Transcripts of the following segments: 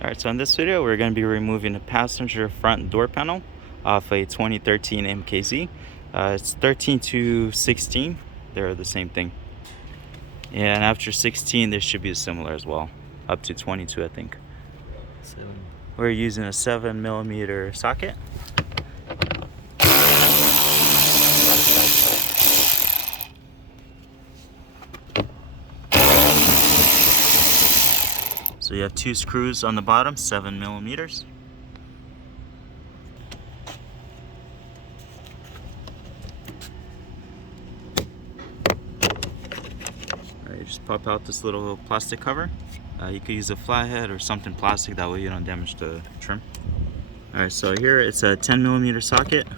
Alright, so in this video we're going to be removing the passenger front door panel off a 2013 MKZ. It's 13 to 16, they're the same thing. And after 16 this should be similar as well, up to 22 I think. We're using a 7mm socket. So you have two screws on the bottom, 7mm. You just pop out this little plastic cover. You could use a flathead or something plastic, that way you don't damage the trim. Alright, so here it's a 10mm socket.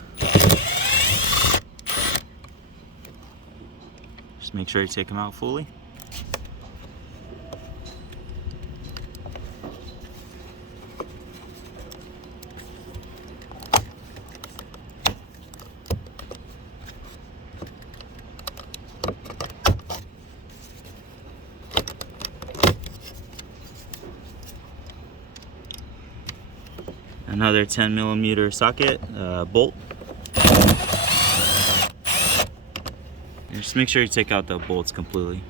Just make sure you take them out fully. Another 10mm socket, bolt. And just make sure you take out the bolts completely.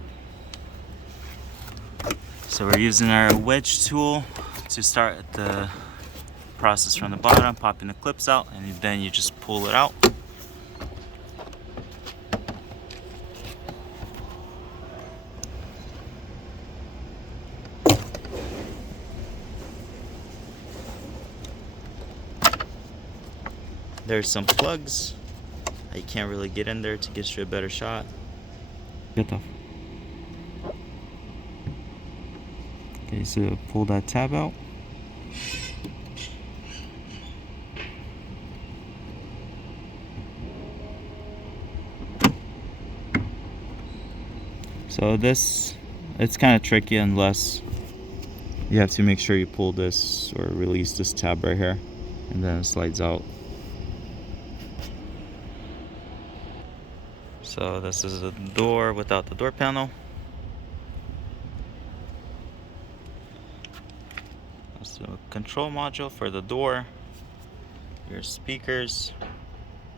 So we're using our wedge tool to start the process from the bottom, popping the clips out, and then you just pull it out. There's some plugs. You can't really get in there to get you a better shot. Get off. Okay, so pull that tab out. So this, it's kind of tricky unless you have to make sure you pull this or release this tab right here, and then it slides out. So this is the door without the door panel. That's the control module for the door. Your speakers.